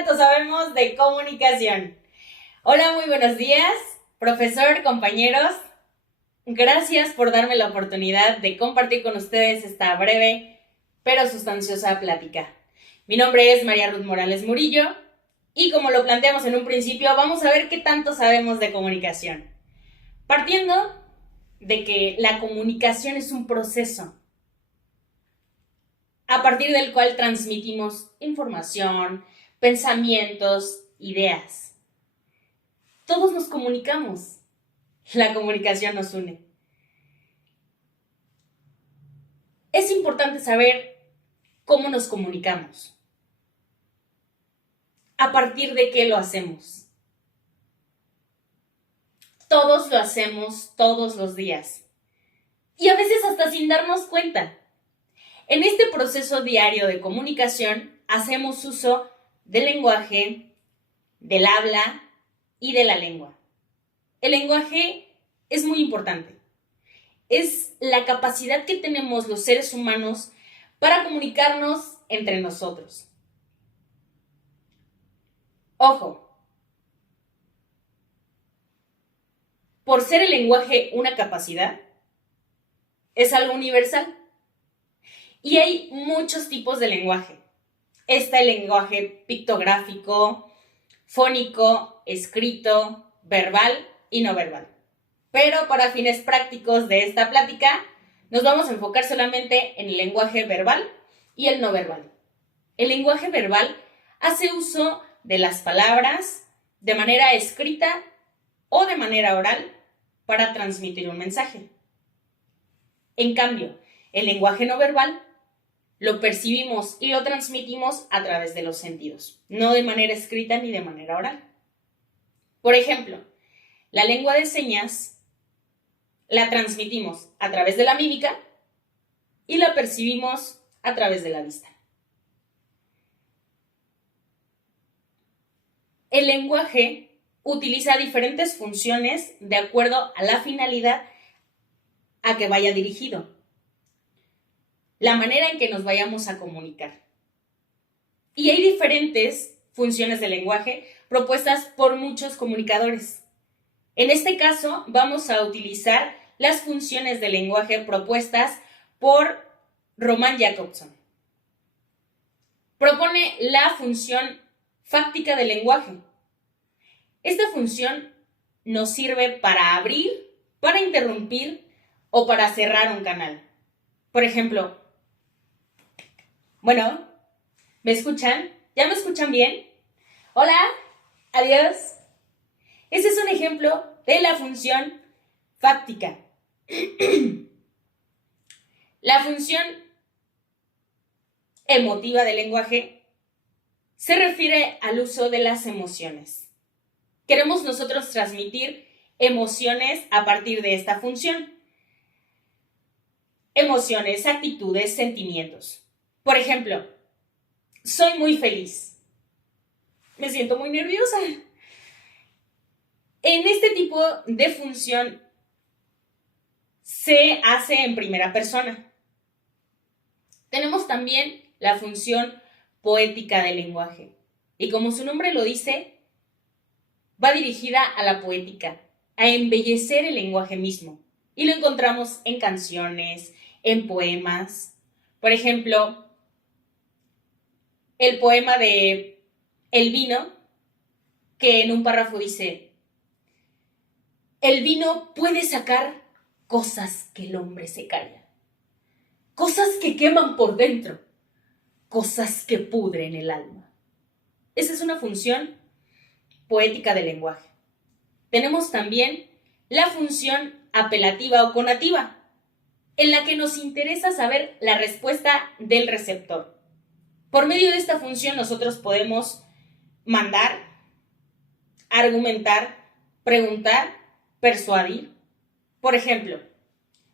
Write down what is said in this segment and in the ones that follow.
tanto sabemos de comunicación? Hola, muy buenos días, profesor, compañeros. Gracias por darme la oportunidad de compartir con ustedes esta breve pero sustanciosa plática. Mi nombre es María Ruth Morales Murillo y como lo planteamos en un principio, vamos a ver qué tanto sabemos de comunicación. Partiendo de que la comunicación es un proceso a partir del cual transmitimos información, pensamientos, ideas. Todos nos comunicamos. La comunicación nos une. Es importante saber cómo nos comunicamos. ¿A partir de qué lo hacemos? Todos lo hacemos todos los días. Y a veces hasta sin darnos cuenta. En este proceso diario de comunicación hacemos uso del lenguaje, del habla y de la lengua. El lenguaje es muy importante. Es la capacidad que tenemos los seres humanos para comunicarnos entre nosotros. Ojo, por ser el lenguaje una capacidad, es algo universal. Y hay muchos tipos de lenguaje. Está el lenguaje pictográfico, fónico, escrito, verbal y no verbal. Pero para fines prácticos de esta plática, nos vamos a enfocar solamente en el lenguaje verbal y el no verbal. El lenguaje verbal hace uso de las palabras de manera escrita o de manera oral para transmitir un mensaje. En cambio, el lenguaje no verbal lo percibimos y lo transmitimos a través de los sentidos, no de manera escrita ni de manera oral. Por ejemplo, la lengua de señas la transmitimos a través de la mímica y la percibimos a través de la vista. El lenguaje utiliza diferentes funciones de acuerdo a la finalidad a que vaya dirigido, la manera en que nos vayamos a comunicar. Y hay diferentes funciones del lenguaje propuestas por muchos comunicadores. En este caso, vamos a utilizar las funciones del lenguaje propuestas por Roman Jakobson. Propone la función fáctica del lenguaje. Esta función nos sirve para abrir, para interrumpir o para cerrar un canal. Por ejemplo, bueno, ¿me escuchan? ¿Ya me escuchan bien? Hola, adiós. Ese es un ejemplo de la función fáctica. La función emotiva del lenguaje se refiere al uso de las emociones. Queremos nosotros transmitir emociones a partir de esta función. Emociones, actitudes, sentimientos. Por ejemplo, soy muy feliz. Me siento muy nerviosa. En este tipo de función se hace en primera persona. Tenemos también la función poética del lenguaje. Y como su nombre lo dice, va dirigida a la poética, a embellecer el lenguaje mismo. Y lo encontramos en canciones, en poemas. Por ejemplo, el poema de El vino, que en un párrafo dice: el vino puede sacar cosas que el hombre se calla, cosas que queman por dentro, cosas que pudren el alma. Esa es una función poética del lenguaje. Tenemos también la función apelativa o conativa, en la que nos interesa saber la respuesta del receptor. Por medio de esta función nosotros podemos mandar, argumentar, preguntar, persuadir. Por ejemplo,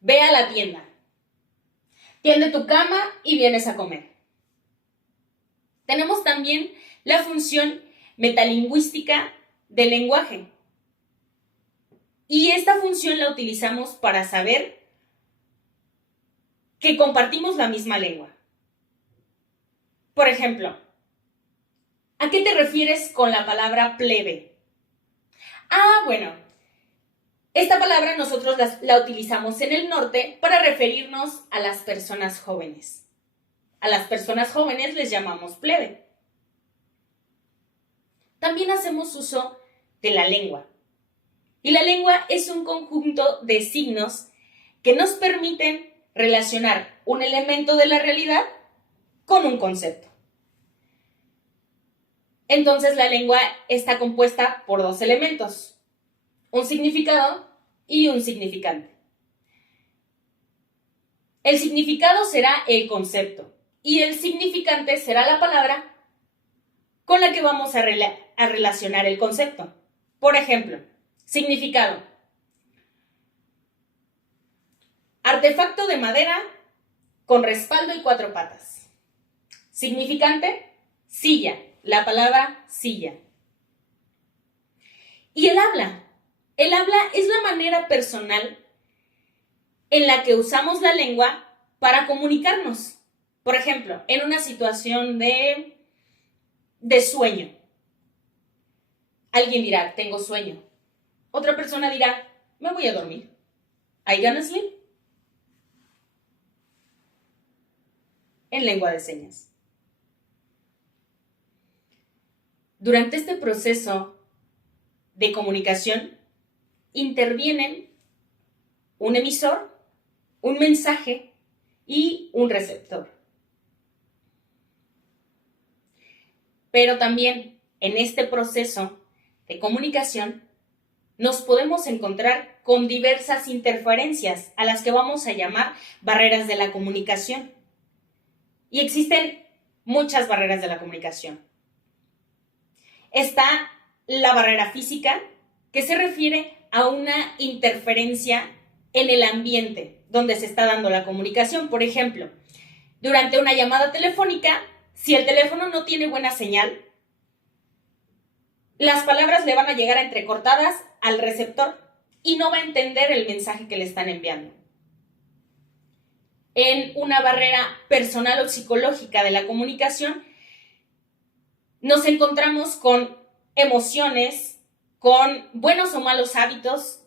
ve a la tienda, tiende tu cama y vienes a comer. Tenemos también la función metalingüística del lenguaje. Y esta función la utilizamos para saber que compartimos la misma lengua. Por ejemplo, ¿A qué te refieres con la palabra plebe? Bueno, esta palabra nosotros la utilizamos en el norte para referirnos a las personas jóvenes. A las personas jóvenes les llamamos plebe. También hacemos uso de la lengua. Y la lengua es un conjunto de signos que nos permiten relacionar un elemento de la realidad con un concepto. Entonces la lengua está compuesta por dos elementos, un significado y un significante. El significado será el concepto y el significante será la palabra con la que vamos a relacionar el concepto. Por ejemplo, significado: artefacto de madera con respaldo y cuatro patas. Significante: silla, la palabra silla. Y el habla. El habla es la manera personal en la que usamos la lengua para comunicarnos. Por ejemplo, en una situación de sueño. Alguien dirá, tengo sueño. Otra persona dirá, me voy a dormir. ¿I gonna sleep? En lengua de señas. Durante este proceso de comunicación intervienen un emisor, un mensaje y un receptor. Pero también en este proceso de comunicación nos podemos encontrar con diversas interferencias a las que vamos a llamar barreras de la comunicación. Y existen muchas barreras de la comunicación. Está la barrera física, que se refiere a una interferencia en el ambiente donde se está dando la comunicación. Por ejemplo, durante una llamada telefónica, si el teléfono no tiene buena señal, las palabras le van a llegar entrecortadas al receptor y no va a entender el mensaje que le están enviando. En una barrera personal o psicológica de la comunicación, nos encontramos con emociones, con buenos o malos hábitos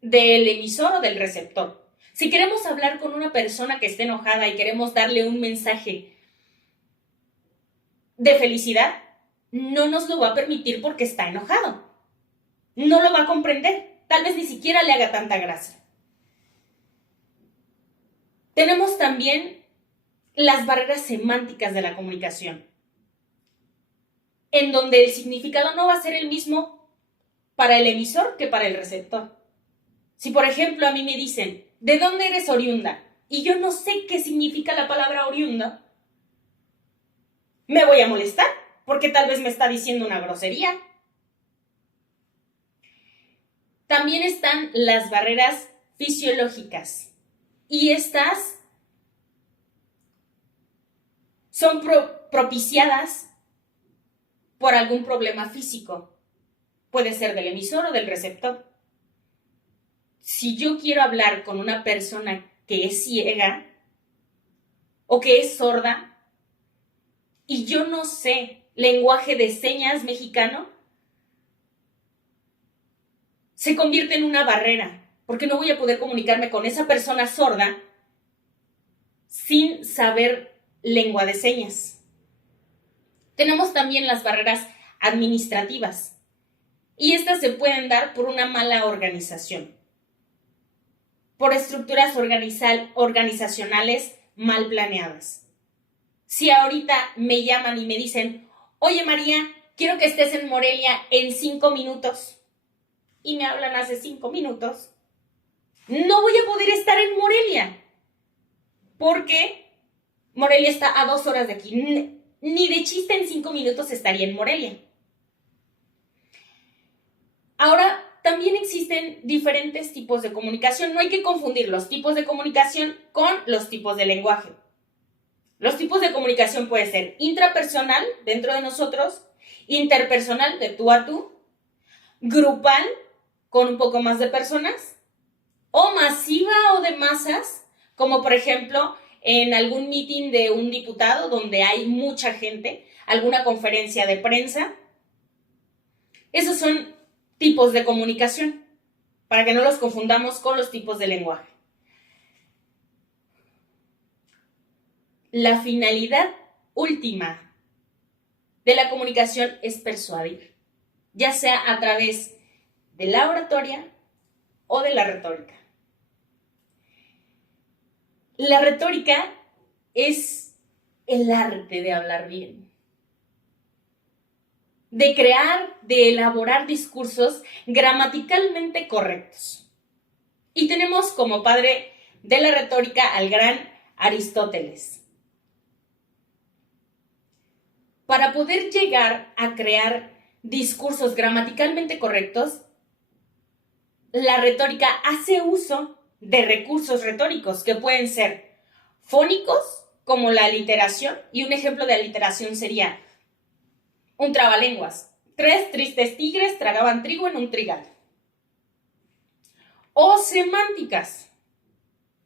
del emisor o del receptor. Si queremos hablar con una persona que esté enojada y queremos darle un mensaje de felicidad, no nos lo va a permitir porque está enojado. No lo va a comprender. Tal vez ni siquiera le haga tanta gracia. Tenemos también las barreras semánticas de la comunicación, en donde el significado no va a ser el mismo para el emisor que para el receptor. Si, por ejemplo, a mí me dicen, ¿de dónde eres oriunda? Y yo no sé qué significa la palabra oriunda, me voy a molestar, porque tal vez me está diciendo una grosería. También están las barreras fisiológicas, y estas son propiciadas por algún problema físico. Puede ser del emisor o del receptor. Si yo quiero hablar con una persona que es ciega o que es sorda y yo no sé lenguaje de señas mexicano, se convierte en una barrera, porque no voy a poder comunicarme con esa persona sorda sin saber lengua de señas. Tenemos también las barreras administrativas, y estas se pueden dar por una mala organización, por estructuras organizacionales mal planeadas. Si ahorita me llaman y me dicen, oye María, quiero que estés en Morelia en 5 minutos, y me hablan hace 5 minutos, no voy a poder estar en Morelia, porque Morelia está a 2 horas de aquí. Ni de chiste en 5 minutos estaría en Morelia. Ahora, también existen diferentes tipos de comunicación. No hay que confundir los tipos de comunicación con los tipos de lenguaje. Los tipos de comunicación pueden ser intrapersonal, dentro de nosotros, interpersonal, de tú a tú, grupal, con un poco más de personas, o masiva o de masas, como por ejemplo en algún meeting de un diputado donde hay mucha gente, alguna conferencia de prensa. Esos son tipos de comunicación, para que no los confundamos con los tipos de lenguaje. La finalidad última de la comunicación es persuadir, ya sea a través de la oratoria o de la retórica. La retórica es el arte de hablar bien, de crear, de elaborar discursos gramaticalmente correctos. Y tenemos como padre de la retórica al gran Aristóteles. Para poder llegar a crear discursos gramaticalmente correctos, la retórica hace uso de recursos retóricos que pueden ser fónicos, como la aliteración, y un ejemplo de aliteración sería un trabalenguas. 3 tristes tigres tragaban trigo en un trigal. O semánticas,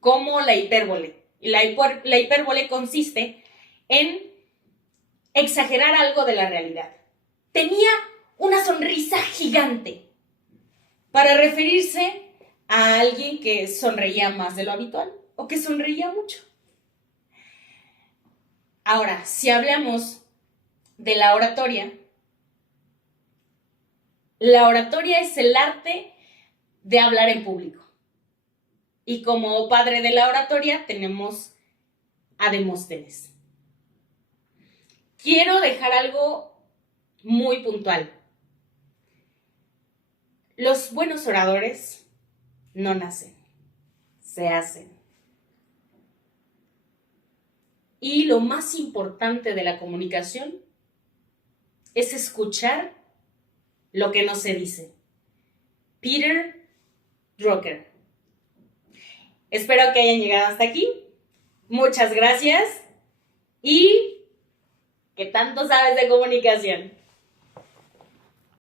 como la hipérbole. La hipérbole consiste en exagerar algo de la realidad. Tenía una sonrisa gigante para referirse a alguien que sonreía más de lo habitual o que sonreía mucho. Ahora, si hablamos de la oratoria es el arte de hablar en público. Y como padre de la oratoria tenemos a Demóstenes. Quiero dejar algo muy puntual. Los buenos oradores no nacen, se hacen. Y lo más importante de la comunicación es escuchar lo que no se dice. Peter Drucker. Espero que hayan llegado hasta aquí. Muchas gracias y que tanto sabes de comunicación.